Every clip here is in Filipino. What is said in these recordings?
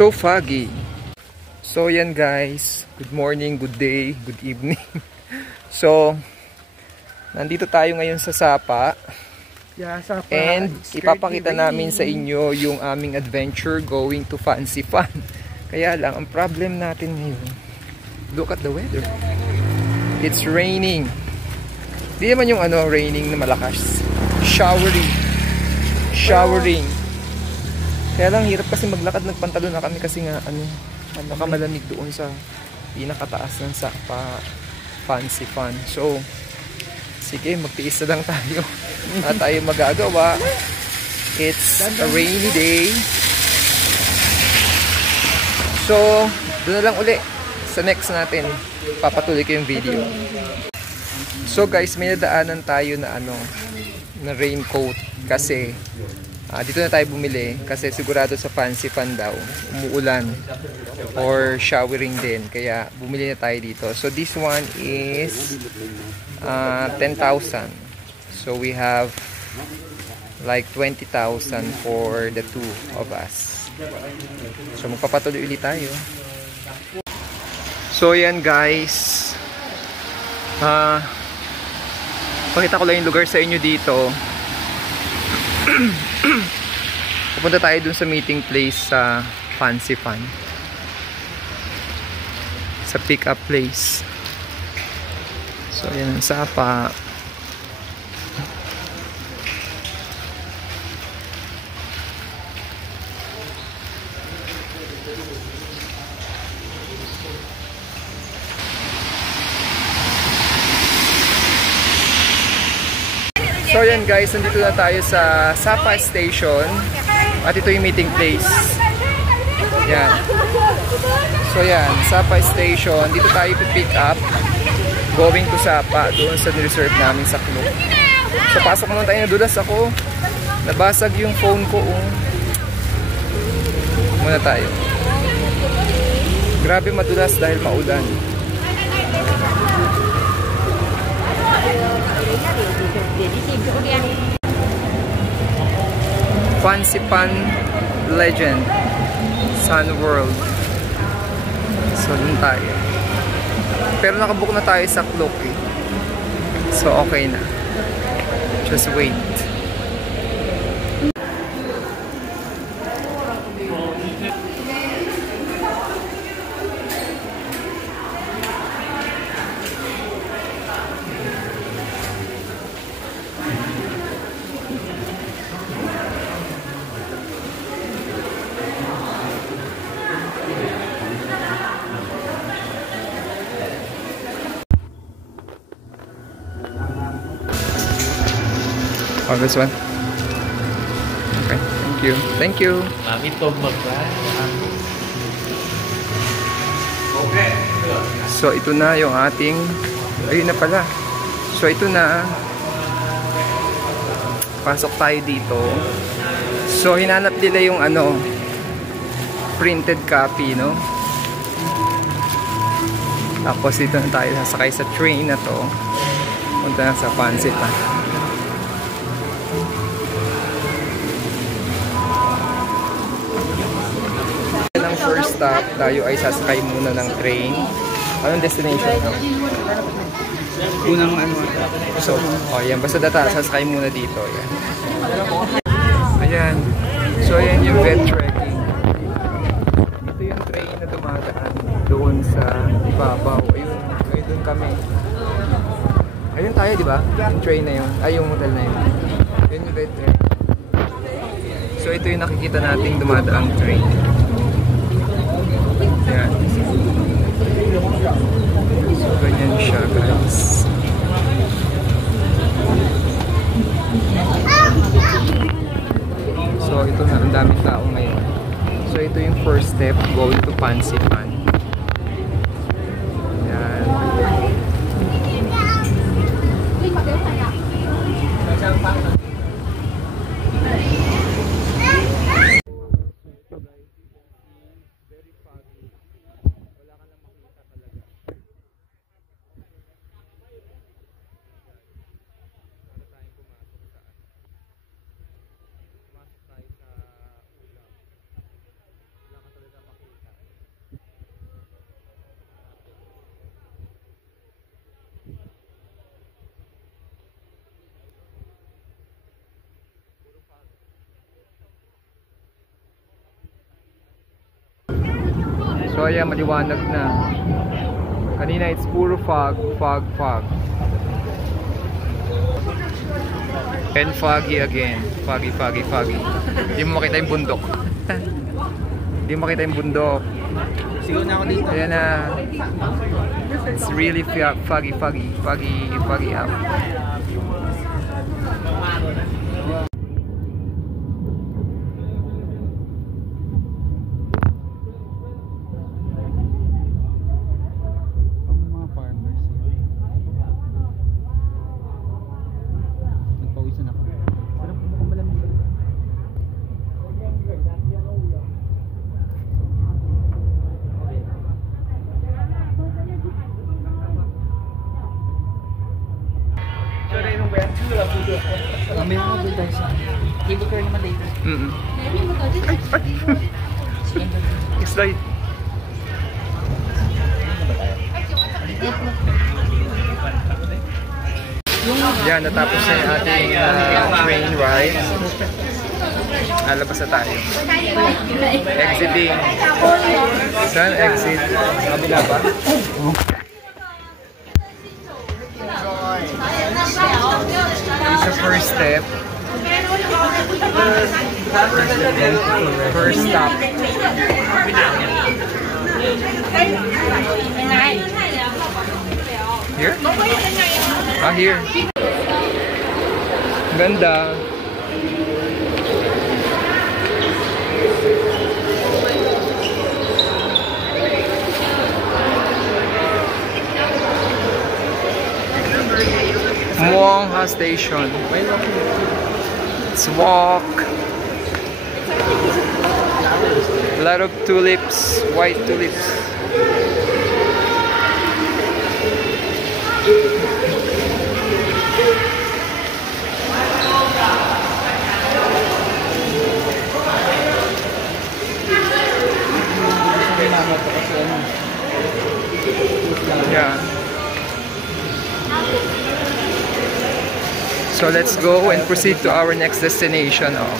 So foggy. So yan guys, good morning, good day, good evening. So nandito tayo ngayon sa Sapa. And ipapakita namin sa inyo yung aming adventure going to Fancy Fun. Kaya lang, ang problem natin ngayon, look at the weather. It's raining. Di naman yung raining na malakas. Showering. Kaya lang, hirap kasi maglakad. Nagpantalon na kami kasi nga, baka malamig doon sa pinakataas ng Sapa Fancy Fun. So, sige, magtiis na lang tayo. At tayo magagawa. It's a rainy day. So, doon na lang uli sa next natin. Papatuloy ko yung video. So guys, may nadaanan tayo na na raincoat kasi dito na tayo bumili kasi sigurado sa Fancy Fun daw umuulan or showering din, kaya bumili na tayo dito. So this one is 10,000. So we have like 20,000 for the two of us. So magpapatuloy ulit tayo. So yan guys, pakita ko lang yung lugar sa inyo dito. Pupunta tayo dun sa meeting place sa Fancy Fun, sa pick up place. So yan ang Sapa. So yan guys, nandito na tayo sa Sapa Station. At ito yung meeting place. Yan. So yan, Sapa Station. Dito tayo pick up. Going to Sapa, doon sa reserve namin sa club. So pasok naman tayo, nadulas ako. Nabasag yung phone ko. Muna tayo. Grabe madulas dahil maulan. Fancy Fun Legend Sun World. So dun tayo. Pero nakabook na tayo sa clock eh. So okay na. Just wait. Oh, this one. Okay, thank you. Thank you. So ito na yung ating, ayun na pala. So ito na. Pasok tayo dito. So hinanap nila yung printed copy, no? Tapos dito na tayo sasakay sa train na to. Punta na sa Fancy Fun. First stop, tayo ay sasakay muna ng train. Anong destination? Unang So, yan. Basta sasakay muna dito. Yan. Ayan. So, ayan yung vet trekking. Ito yung train na dumadaan doon sa ibabaw. Ayun doon kami. Ayun tayo, di ba? Yung train na yun. Ay, yung hotel na yun. Yun yung vet trekking. So, ito yung nakikita nating dumadaang train. Yan. So, ganyan siya guys. So, ito na, ang daming tao ngayon. So, ito yung first step, going to Fancy Fun. Yan. So ayan, maliwanag na. Kanina it's puro fog. And foggy again. Foggy. Hindi mo makita yung bundok. Hindi mo makita yung bundok. Sigaw na ako dito. Ayan na. It's really foggy out. Mamaya ko doon tayo sa cable car naman later. Slide. Yan, natapos na yung ating train ride. Alabas na tayo. Exiting. Saan exit? Sa kabila ba? This is the first step. First stop. Here? Ah, here. Ganda. Muangha Station. Let's walk. A lot of tulips, white tulips. Yeah. So let's go and proceed to our next destination. Oh.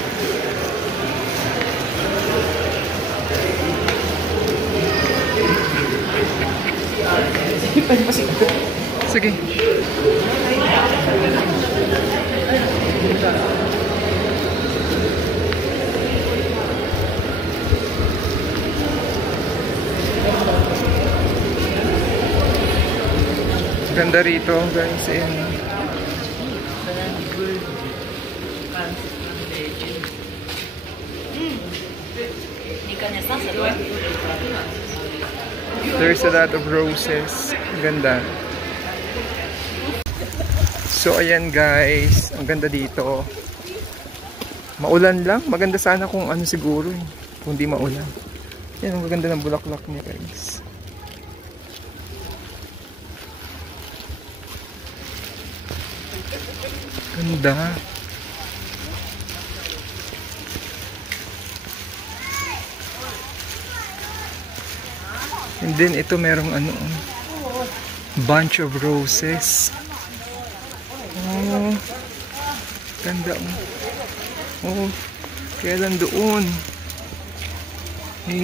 Sige. Ganda rito, guys. Ayan. There's a lot of roses. Ganda. So ayan guys, ang ganda dito. Maulan lang, maganda sana kung ano siguro eh, kung di maulan. Yan ang ganda ng bulaklak niya guys. Ganda. And then ito merong ano, bunch of roses. Oh, ganda. Oh, kaya lang doon.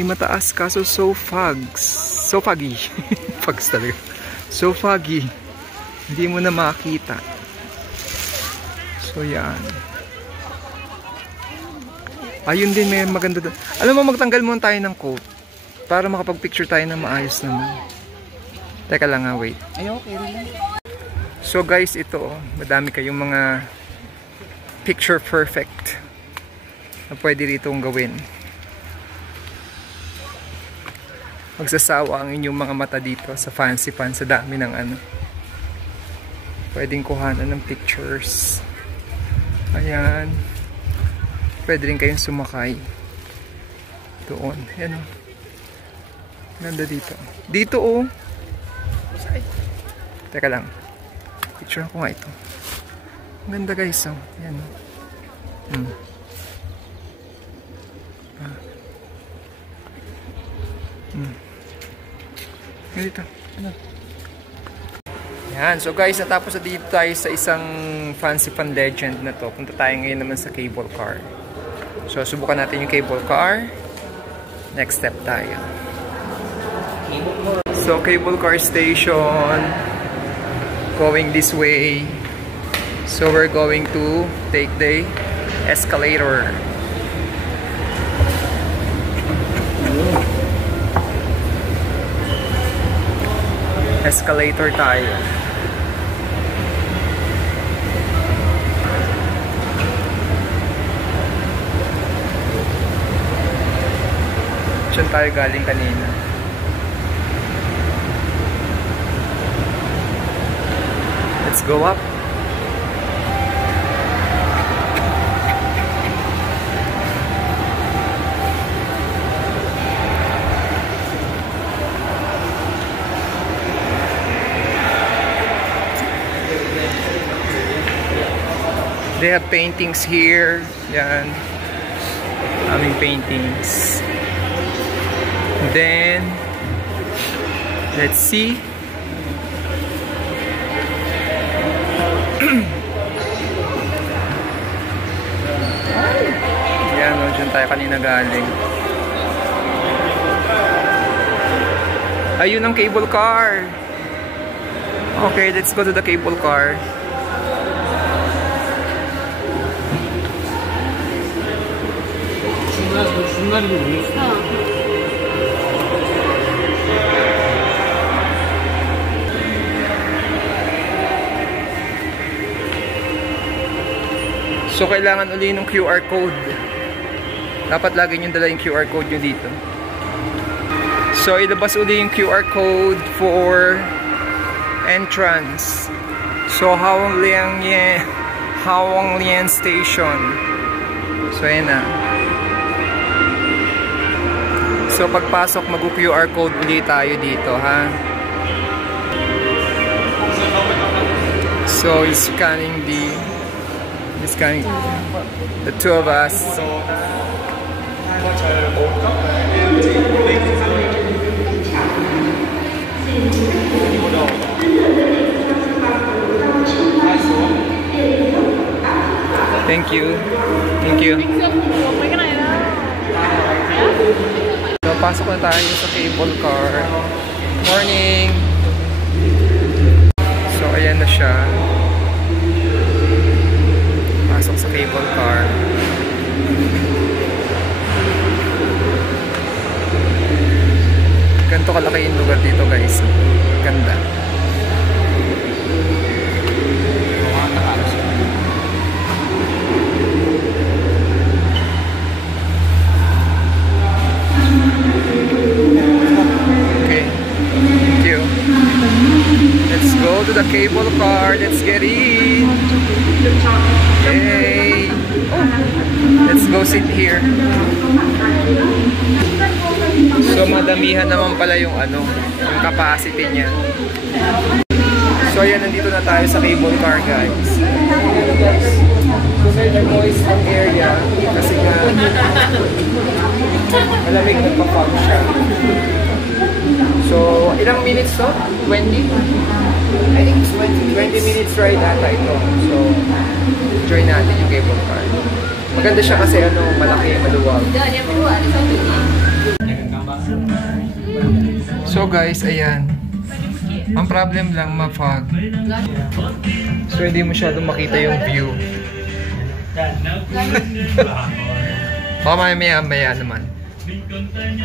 Mataas kaso so foggy. Fogs talaga. So foggy. Hindi mo na makita. So yan. Ayun din, may maganda doon. Alam mo, magtanggal muna tayo ng coat para makapag-picture tayo na maayos naman. Teka lang nga, wait. Ay, okay rin. So guys, ito, madami kayong mga picture perfect na pwede ritong gawin. Magsasawa ang inyong mga mata dito sa fancy pan, sa dami ng ano. Pwedeng kuhanan ng pictures. Ayan. Pwede rin kayong sumakay doon. Ayan o. Ganda dito. Dito o. Teka lang. Picture ko nga ito. Ganda guys o. Ayan o. Ganito. Ano? Yan. So guys, natapos na dito tayo sa isang fancy fan legend na to. Punta tayo ngayon naman sa cable car. So subukan natin yung cable car. Next step tayo. So, cable car station. Going this way. So, we're going to take the escalator. Escalator tayo. Diyan tayo galing kanina. Let's go up. They have paintings here. Yan. Aming paintings. Then, let's see. Yan, no, dyan tayo kanina galing. Ayun ang cable car. Okay, let's go to the cable car. So, kailangan uli ng QR code. Dapat lagi nyo dala yung QR code nyo dito. So, ilabas uli yung QR code for entrance. So, Hawang Lian Station. So, ayan na. So, pagpasok, mag-QR code uli tayo dito, ha? So, scanning the two of us. Thank you. Thank you. So, pasok na tayo sa cable car. Morning! So, ayan na siya. Pasok sa cable car. Ganito kalaki yung lugar dito, guys. Ganda. Okay. Thank you. Let's go to the cable car. Let's get in. Yay! Oh, let's go sit here. So, madamihan naman pala yung yung capacity niya. So, ayan, nandito na tayo sa cable car, guys. So, medyo moist ang area kasi nga malamig nagpa-fog siya. So, ilang minutes to? 20? I think it's 20 minutes ride ata ito. So, enjoy natin yung cable car. Maganda siya kasi malaki, maluwag. So guys, ayan. Ang problem lang, ma-fog. So, hindi masyadong makita yung view. Baka maya naman.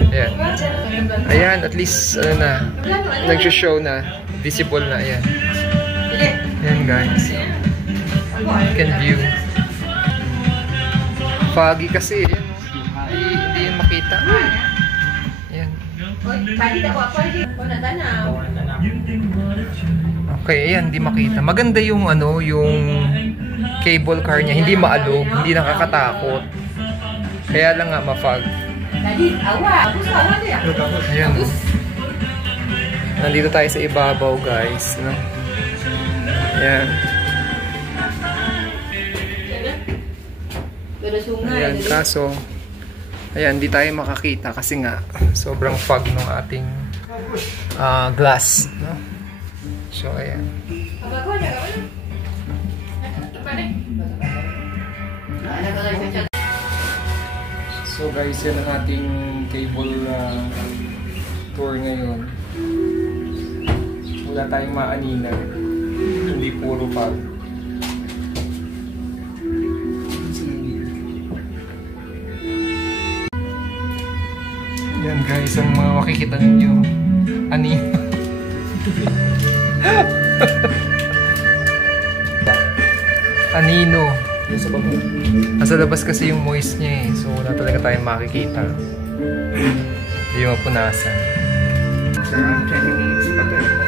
Ayan. Ayan, at least, nag-show na. Visible na, ayan. Ayan, guys. You can view. Foggy kasi, ayan. Hindi yun makita. Ayan. Okay, ayan, hindi makita. Maganda yung, yung cable car niya. Hindi maalog, hindi nakakatakot. Kaya lang nga, ma-fog. Ayan. Nandito tayo sa ibabaw, guys. Ayan. Ayan, kaso ayan, hindi tayo makakita kasi nga sobrang fog ng ating glass, no? So, ayan. So guys, yan ang ating cable tour ngayon. Wala tayong maaninan. Hindi puro fog. Yan guys, ang mga makikita ninyo. Anino. Anino. Nasa labas kasi yung moist niya eh. So wala talaga tayong makikita. Hindi mapunasan.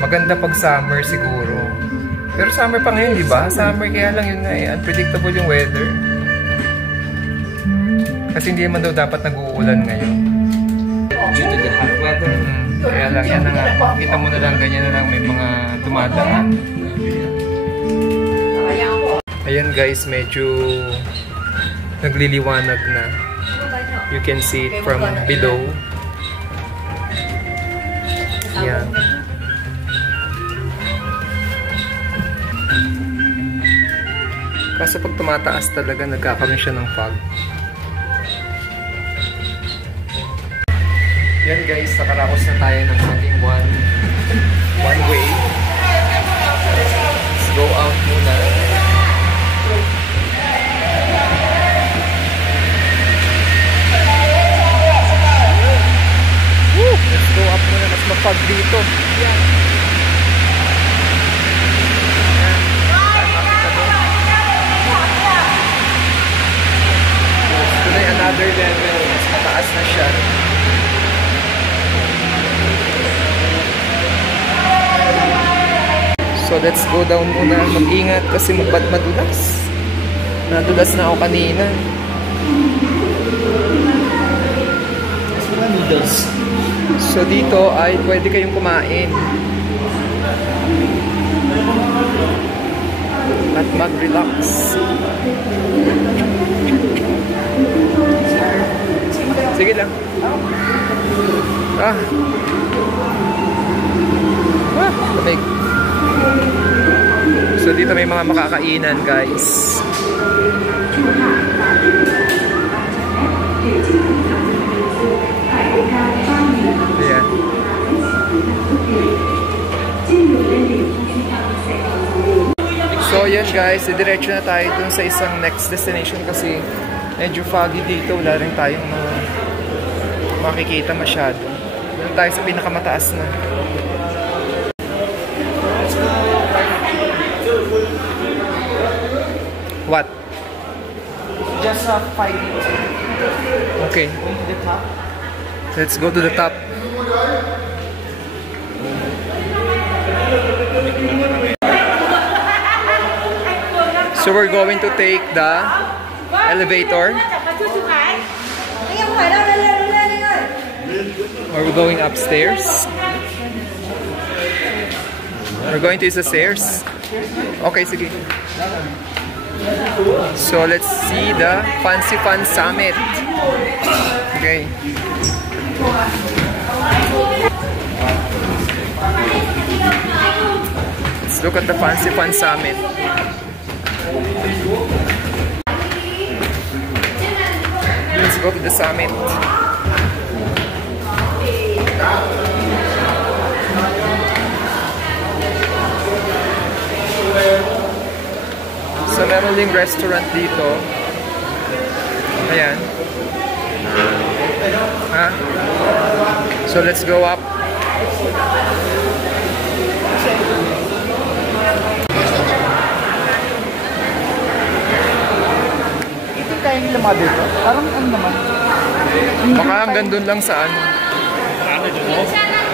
Maganda pag summer siguro. Pero summer pa ngayon, di ba? Summer kaya lang yun nga eh. Unpredictable yung weather. Kasi hindi naman daw dapat nag-uulan ngayon. Due to the hot weather. Kaya lang, yan na nga. Kita mo na lang, ganyan na lang may mga dumadaan. Ayan guys, medyo nagliliwanag na. You can see it from below. Ayan. Kaso pag tumataas talaga, nagkakaroon siya ng fog. Yan guys, nakarakos na tayo ng ating one way. Let's go out muna. Woo! Let's go up muna, mas mapag dito. Yan. Ito na yung another level. Mas mataas na siya. So let's go down muna. Mag-ingat kasi madulas. Nadulas na ako kanina. So dito ay pwede kayong kumain at mag-relax. Sige lang. Lamig. So dito may mga makakainan guys. Ayan. So yan guys, diretso na tayo dun sa isang next destination kasi medyo foggy dito. Wala rin tayong makikita masyado. Dun tayo sa pinakamataas na. What? Just 5 minutes. Okay. Going to the top. Let's go to the top. So we're going to take the elevator. Or we're going upstairs. We're going to use the stairs. Okay, sige. So let's see the Fancy Fun Summit. Okay. Let's look at the Fancy Fun Summit. Let's go to the summit. So meron ding restaurant dito. Ayan. So let's go up. Ito kaya nila mother ko. Parang ano naman. Baka hanggang dun lang sa ano.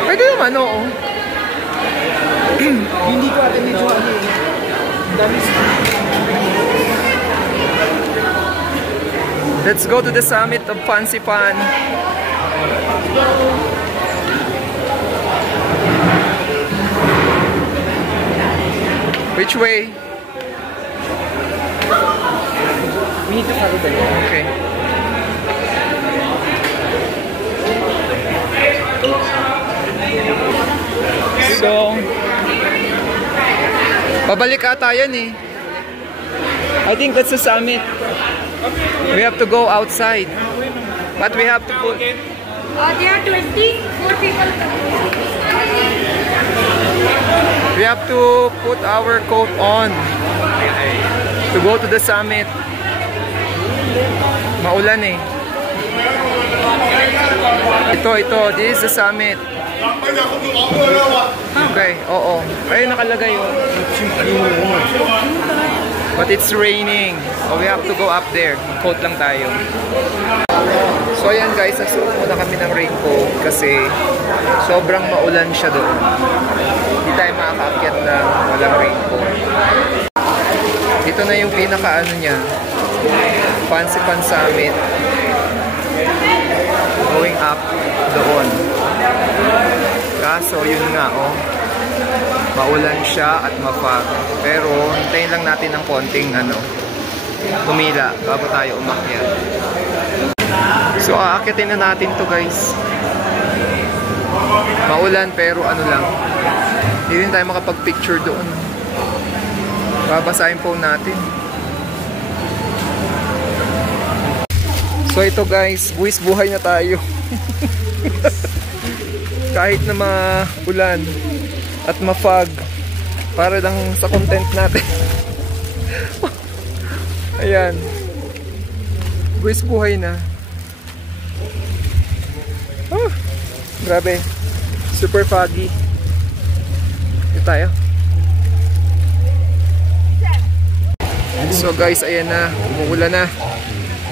Pwede naman, oo. Hindi ko atin medyo ano eh. Let's go to the summit of Fancy Fun. Which way? We need to follow the law. Okay. So, pabalik ata yan eh. I think that's the summit. We have to go outside. But we have to put... There are 24 people. We have to put our coat on to go to the summit. Maulan eh. Ito. This is the summit. Okay, oo. Ayun nakalagay yun. But it's raining. So we have to go up there. Coat lang tayo. So ayan guys, nagsuot muna kami ng raincoat kasi sobrang maulan siya doon. Hindi tayo makakaakyat na walang raincoat. Ito na yung pinaka ano niya. Fancy Pan Summit. Going up doon. Kaso yun nga oh. Maulan siya at mapag. Pero hintayin lang natin ng konting humila bago tayo umakyat. So aakyatin na natin to guys. Maulan pero lang. Hindi rin tayo makapag-picture doon. Babasahin phone natin. So ito guys, buwis buhay na tayo. Kahit na maulan at mafog, para lang sa content natin. Ayan. Buwis buhay na. Oh, grabe. Super foggy. Ito tayo. So guys, ayan na. Umuulan na.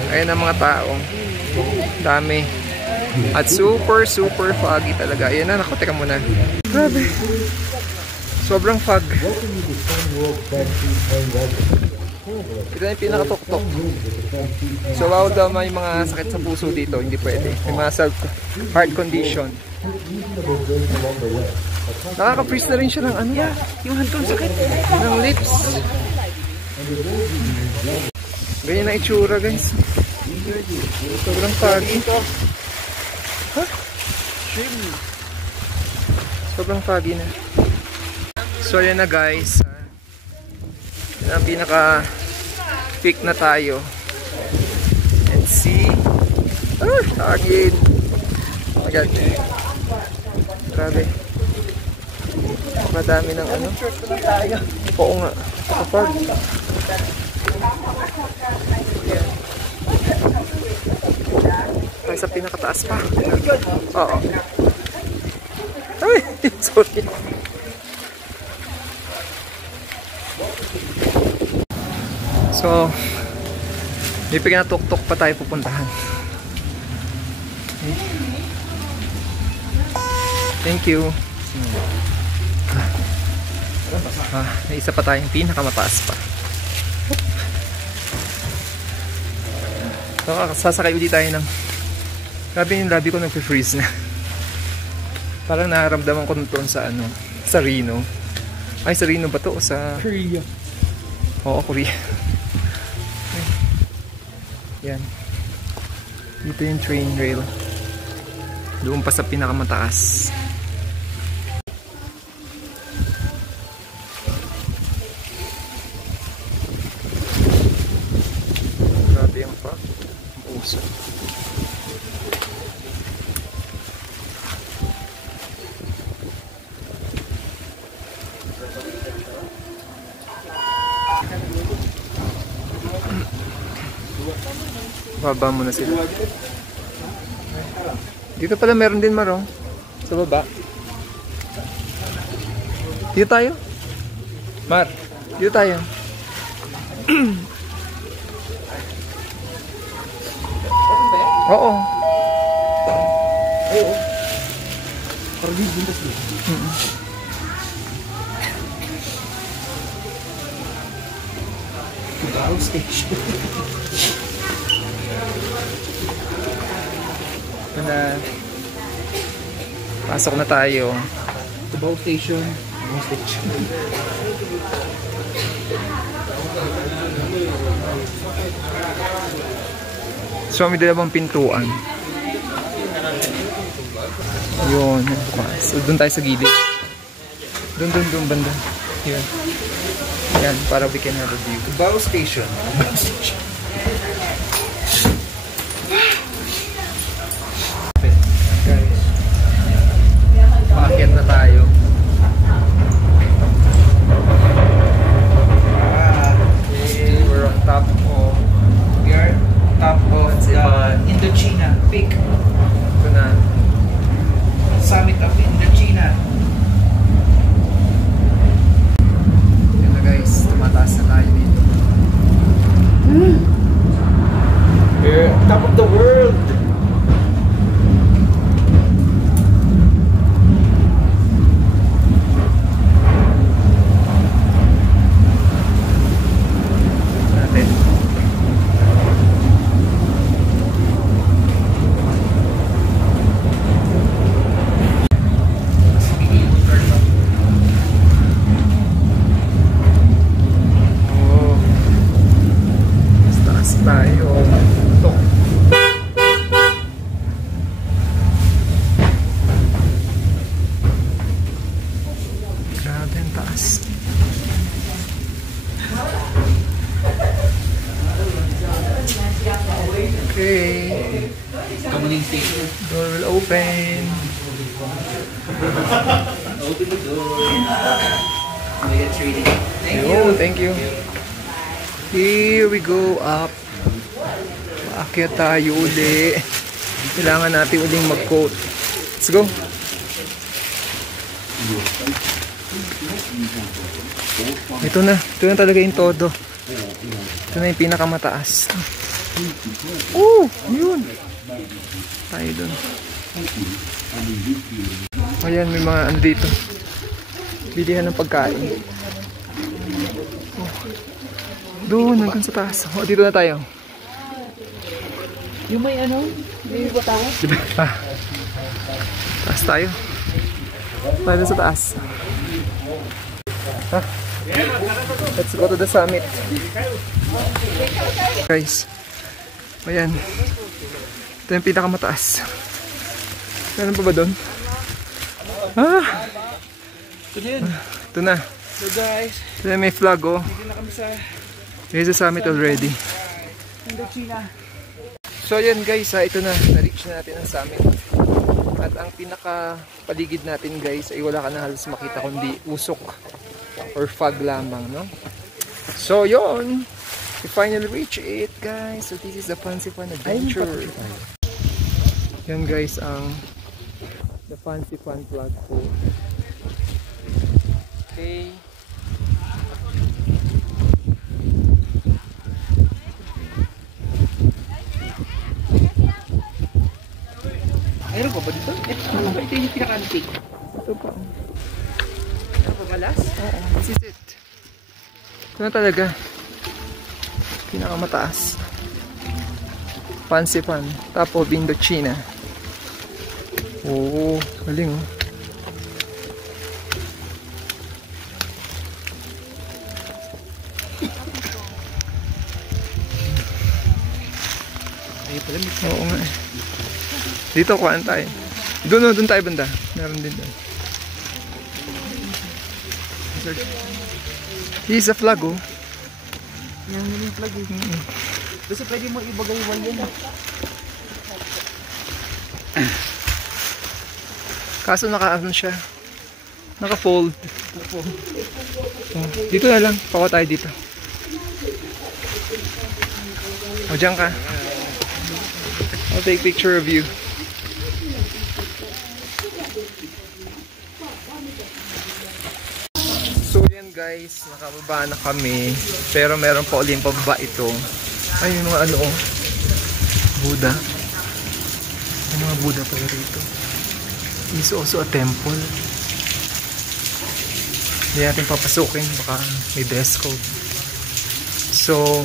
Ayan ang mga tao. Dami. At super foggy talaga. Ayan na, teka muna. Grabe. Sobrang fog. Ito na yung pinakatuktok. So bawal daw may mga sakit sa puso dito. Hindi pwede. May mga heart condition. Nakaka-freeze na rin siya ng yung hantong sakit. Ng lips. Ganyan na itsura guys. Sobrang foggy. Huh? Sobrang foggy na. So ayan na guys. Yan ang pinaka peak na tayo. And see. Foggy. Oh my god. Grabe. Madami ng Oo nga. Kapag. Ay, sa pinakataas pa. Oo. Ay, sorry. So, may pinatuktok pa tayo pupuntahan. Okay. Thank you. May isa pa tayong pinakamataas pa. So, sasakay ulit tayo ng... Grabe yung labi ko nagpe-freeze na. Parang nararamdaman ko doon sa sa Reno. Ay, sa Reno ba to? O sa... Korea. Oo, Korea. Yan. Dito yung train rail. Doon pa sa pinakamataas. Grabe yung pa. Uso. Baba muna sila. Dito pala meron din marong. Sa baba. Dito tayo. Mar, dito tayo. Oo. Oo. Parang bintas dito. Tugao station. Pasok na tayo. Tugao station. Tugao station. So may dalawang pintuan. Yun. So doon tayo sa gilid. Doon banda. Yan. Yan, para we can have a view. Tugao station. taas. Okay. Kamaling station. Door will open. Open the door. Mega trading. Thank you. Yo, thank you. Here we go up. Aakyat tayo uli. Kailangan natin uling mag-coat. Let's go. Ito na. Ito na talaga yung todo. Ito na yung pinakamataas. Yun. Tayo dun. Ayan, may mga ano dito. Bilihan ng pagkain. Doon, hanggang sa taas. Dito na tayo. Yung may ano? May butang? Taas tayo. Tayo sa taas. Let's go to the summit. Guys. Ayan. Ito yung pinakamataas. Meron pa ba doon? Ito na. So guys, Ito na may flag oh. hindi na kami sa There's a summit already. Indochina. So ayan guys, ito na. Na-reach na natin ang summit. At ang pinaka paligid natin guys ay wala ka na halos makita kundi usok or fog lamang, no? So yun, we finally reach it guys. So this is the Fancy Fun Adventure. Yan guys ang the Fancy Fun flag po. Okay. Mayroon pa ba dito? Ito yung pinaka-antique. Ito pa. Ano pa balas? Oo, this is it. Ito na talaga. Pinakamataas. Fancy Fun. Top of Indochina. Oo, galing oh. Ayun pala, may Oo nga eh. Dito kuhaan tayo. Doon tayo banda. Meron din doon. Here's a flag oh. yan yung flag eh. Kasi pwede mo ibagay one yan. Kaso naka-ano siya. Naka-fold. Oh, dito na lang. Pako tayo dito. O, dyan ka. I'll take picture of you. So yan guys, nakababa na kami. Pero meron pa ulit pababa ito. Ay, yung mga ano oh. Buddha. Yung mga Buddha pala rito. Is also a temple. Hindi natin papasukin. Baka may dress code. So,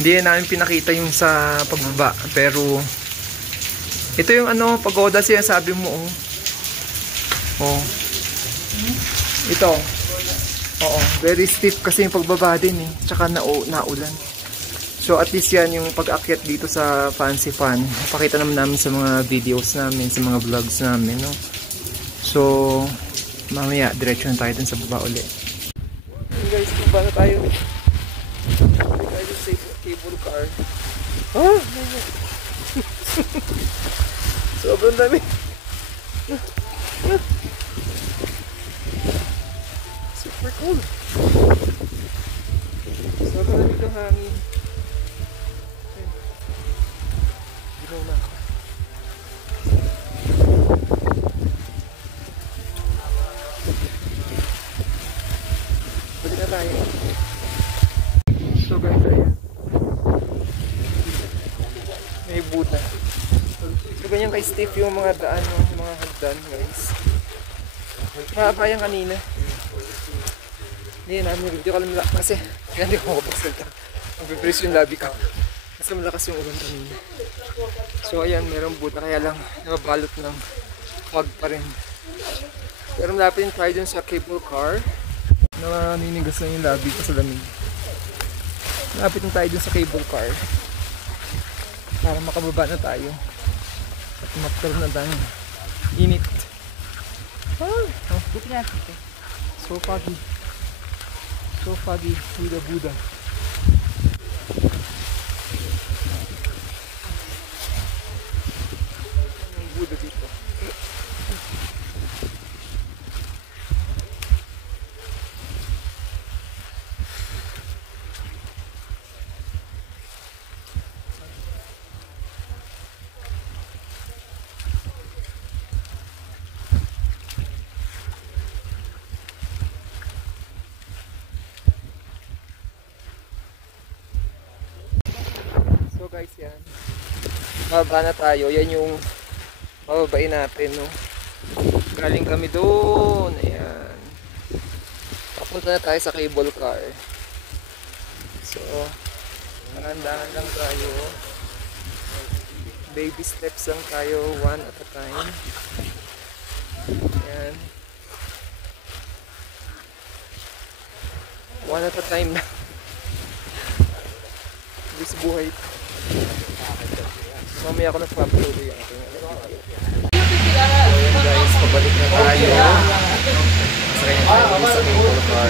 hindi namin pinakita yung sa pagbaba. Pero, ito yung ano, pagoda siya sabi mo oh. Oh. Ito. Oo, very stiff kasi yung pagbaba din eh. Tsaka naulan. So at least yan yung pag-akyat dito sa Fancy Fun. Pakita naman namin sa mga videos namin, sa mga vlogs namin, no? So, mamaya, diretso na tayo dun sa baba ulit. Hey guys, baba na tayo. Baba tayo sa cable car. Ah! Sobrang dami. Super cool. Sobrang dami ng hangin. Ginaw na ako. Balik na tayo. So guys, ayan. May Buddha. So ganyan kay stiff yung mga daan, yung mga hagdan guys. Mahaba yan kanina. Hindi namin video ko alam kasi hindi ko makapagsalita. Mag-brace yung labi ko. Kasi malakas yung ulan kanina. So ayan, merong Buddha kaya lang nababalot ng fog pa rin. Pero malapit yung tayo dun sa cable car. Naninigas na yung labi ko sa lamig. Malapit yung tayo dun sa cable car. Para makababa na tayo. At magkaroon na tayo. Init. Ah, oh. So foggy. So foggy. Buddha, Buddha. Ang Buddha dito. So guys, yan. Bababa na tayo. Yan yung bababain natin, no? Galing kami doon. Ayan. Papunta na tayo sa cable car. So, dahan-dahan lang tayo. Baby steps lang tayo, one at a time. Ayan. One at a time na. Hindi sa buhay. Mamaya ako nagpa-upload yung ating so yun guys, pabalik na tayo. Masakay na tayo sa cable car.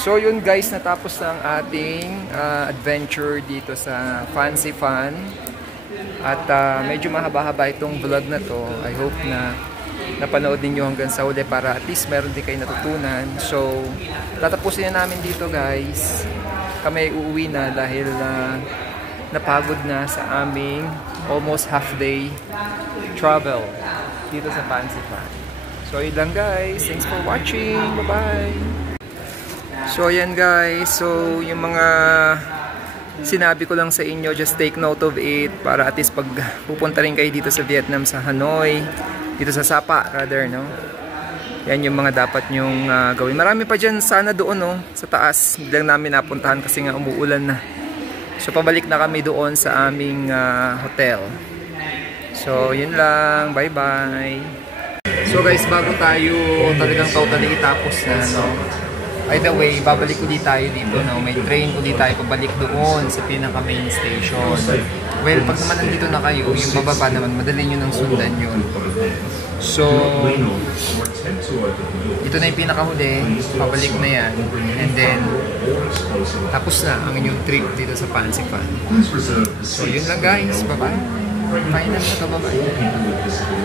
So yun guys, natapos na ang ating adventure dito sa Fancy Fun. At medyo mahaba-haba itong vlog na to. I hope na napanood ninyo hanggang sa uli para at least meron din kayo natutunan. So, tatapusin na namin dito guys. Kami uuwi na dahil napagod na sa aming almost half day travel dito sa Fancy Fun. So, yun lang guys. Thanks for watching. Bye-bye! So, ayan guys. So, yung mga sinabi ko lang sa inyo, just take note of it para at least pag pupunta rin kayo dito sa Vietnam, sa Hanoi, dito sa Sapa rather, no? Yan yung mga dapat nyong gawin. Marami pa dyan sana doon, no? Sa taas. Hindi lang namin napuntahan kasi nga umuulan na. So pabalik na kami doon sa aming hotel. So yun lang. Bye bye. So guys, bago tayo talagang totally itapos na, no? By the way, babalik ulit tayo dito, no? May train ulit tayo pabalik doon sa pinaka main station. Well, pag naman nandito na kayo, yung bababa naman, madali nyo nang sundan yun. So, ito na yung pinakahuli, pabalik na yan. And then, tapos na ang inyong trip dito sa Fancy Fun. So, yun lang guys. Bye-bye. Final na to, bye-bye.